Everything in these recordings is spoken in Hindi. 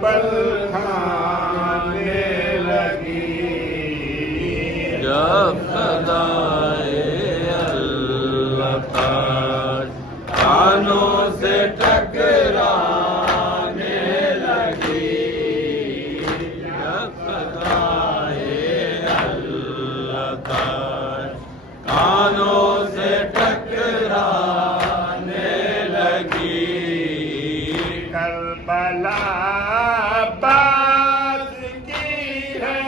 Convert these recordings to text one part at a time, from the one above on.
करबल खाने लगी। जब सदाए अल्लाह ताज कानों से टकराने लगी। जब सदाए अल्लाह ताज कानों से टकराने लगी। करबला बात की है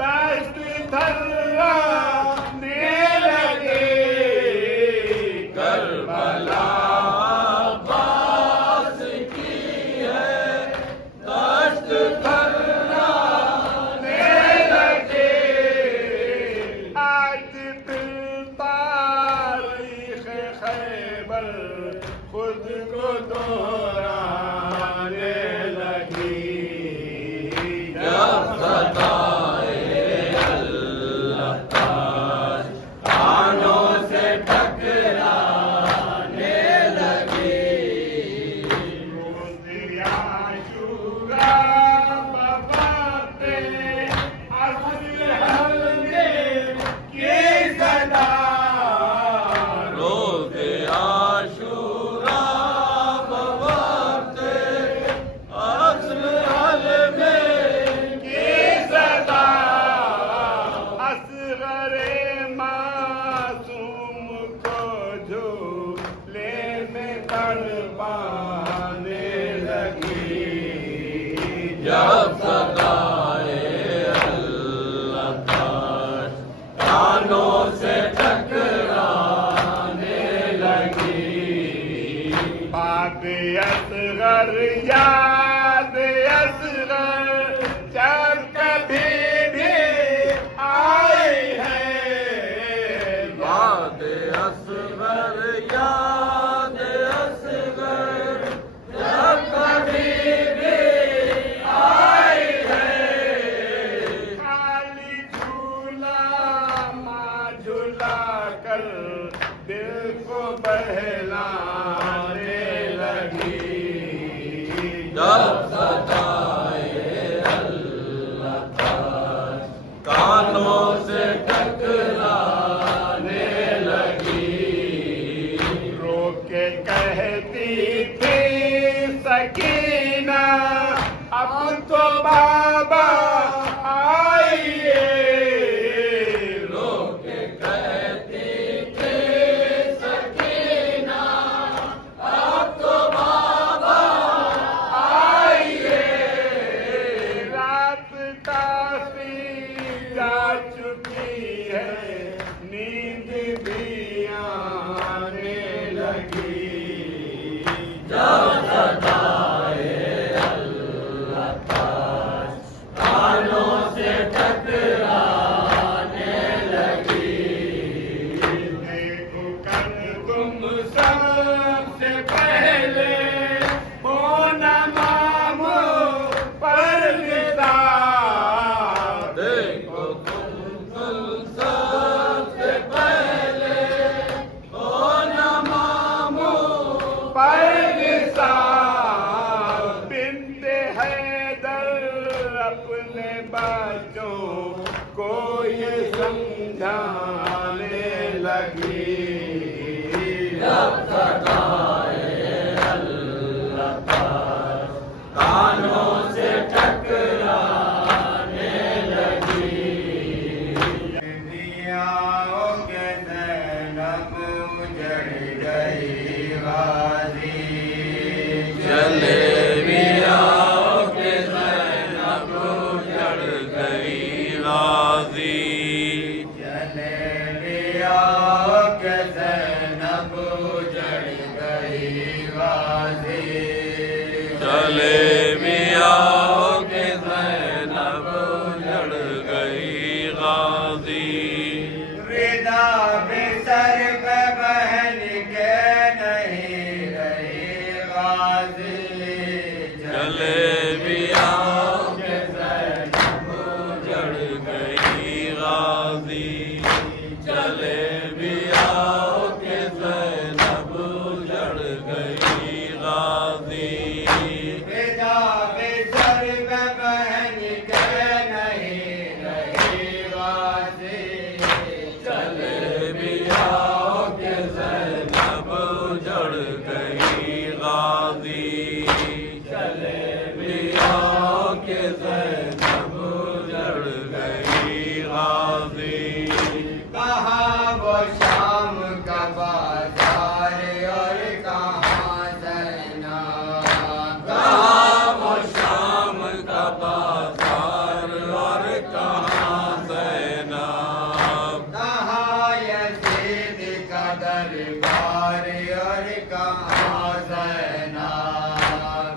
दस्त थर्राने लगे। करबला बास की है दस्त थर्राने लगे। आज फिर तारीख खैबर खुद को दोहराने लगी। जब सदाए अल्लाह ताज कानों से टकराने लगी। रोज़ आशूरा बबाते असहर में की सदा। रोज़े आशूरा बवक़्ते अस्ल हल में की सदा। असगरे मासूम को झूले में तड़पाने लगी। जब सदाए अल्लाह ताज कानों से टकराने लगी। बात असगर याद असगर जब कभी भी आई है। याद असगर याद असगर जब कभी भी आई है। खाली झूला माँ झूला कर दिल को बहलाने लगी। जब सदाए अल्लाह ताज कानों से टकराने लगी। रोके कहती थी सकीना अब तो बाबा आइए। रोके कहती थी सकीना अब तो बाबा आइए। रात काफी जा चुकी है नींद भी आने लगी। जब सदाए अल्लाह ताज कानों से टकराने लगी। देखो कर तुम सबसे पहले हो न मामो पर निसार। देखो तुम सबसे पहले हो न मामू पर निसार। बिन्ते हैदर अपने बच्चों को ये समझाने लगी। जब सदाए अल्लाह ताज कानों से टकराने लगी। दियाओं के ज़ैनब उजड़ गई गाज़ी। चले मियाँ के ज़ैनब उजड़ गई गाज़ी। चले दियाओं के ज़ैनब उजड़ गई गाज़ी। चले मियाँ के ज़ैनब उजड़ गई गाज़ी। रिदा बिसर पे बहन के नहीं रही गाज़ी। चले मियाँ के ज़ैनब उजड़ गई गाज़ी। चले मियाँ के ज़ैनब उजड़ गई गाज़ी। रिदा दरबार और कहाँ ज़ैना,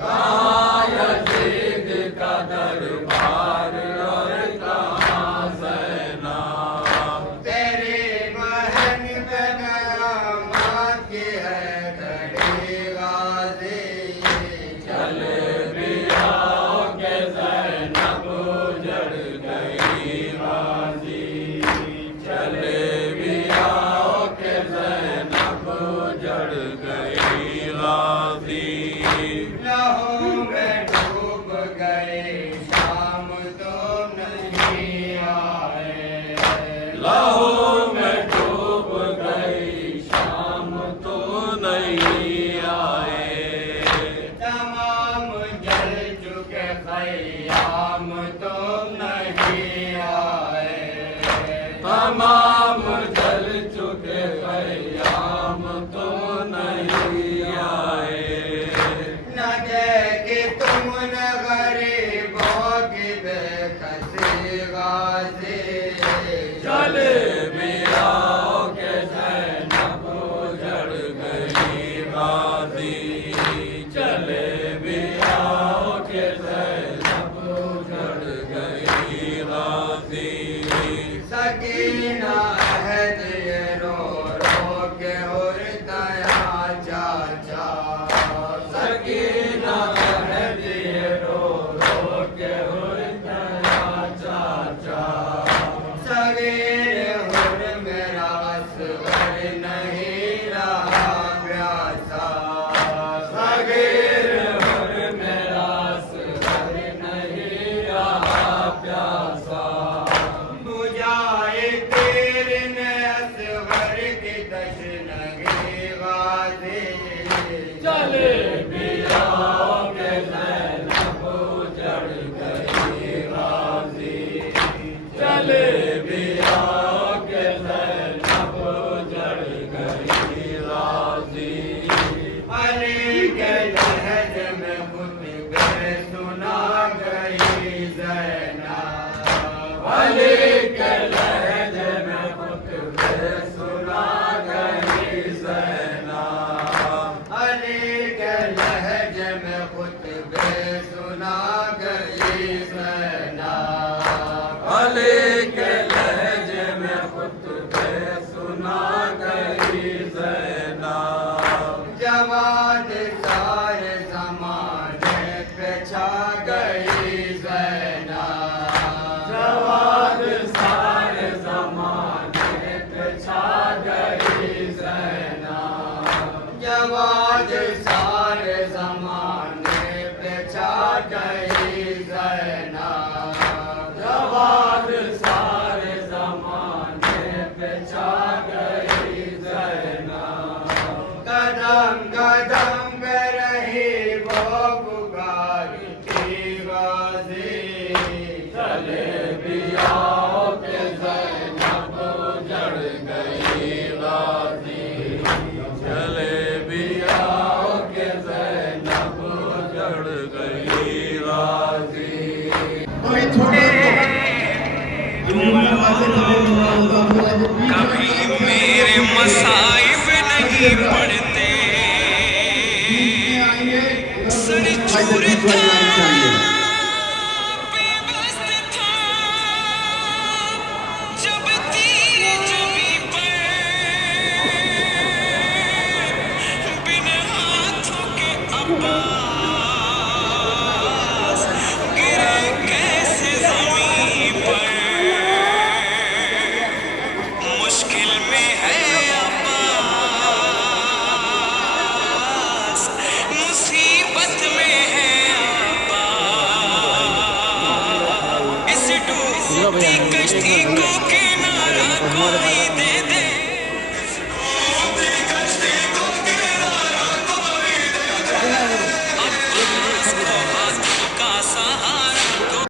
कहाँ यजीद का दरबार और कहाँ ज़ैना। तेरी बहन पे कयामत की है घड़ी गाज़ी, चले भी आओ के ज़ैनब उजड़ गई गाज़ी, चले भी आओ के ज़ैनब उजड़ गई गाज़ी। लहू में डूब गए शाम तो नहीं आए, लहू में डूब गई शाम तो नहीं आए। तमाम जल चुके ख़याम तो नहीं आए, तमाम जल चुके ख़याम तो नहीं आए। न कि तुम न गरीबों की बेकसी गाज़ी, चले भी आओ के ज़ैनब उजड़ गई गाज़ी, चले भी आओ के ज़ैनब उजड़ गई गाज़ी। सकीना अहद ये रो रो के और दया चाचा, सकीना है दिए रो रो के हुर्दया चाचा, सगीर हुर मेरा असगर नहीं रहा प्यासा, सगीर हुर मेरा असगर नहीं रहा प्यासा। बुझाए तेरे ने असगर की तशनगी गाज़ी, चले भी आओ के ज़ैनब उजड़ गई गाज़ी, चले भी आओ के ज़ैनब उजड़ गई गाज़ी। अली के लहज में खुतबे सुना गई ज़ैना, अली के लहज में खुतबे सुना गई ज़ैना, अली के लहज में खुतबे सुना गई ज़ैना, अली के लहज में खुतबे सुना गई ज़ैना। जवाद सारे ज़माने पे छा गई ज़ैना, जवाद सारे ज़माने पे छा गई ज़ैना, जवाद सारे ज़माने पे छा गई ज़ैना, जवाद सारे ज़माने पे छा गई ज़ैना। कदम कदम पे रही वो पुकारती गाज़ी, चले भी आओ के ज़ैनब उजड़ गई गाज़ी, चले भी आओ के ज़ैनब उजड़ गई गाज़ी। कभी मेरे मसाइब नहीं पड़ते, सर चूरता बेबस था, जब तीर जमी पर बिन हाथों के अब्बास गिरे कैसे ज़मीन पर। मुश्किल में है अब्बास, मुसीबत में है अब्बास। इस डूबती कश्ती को किनारा कोई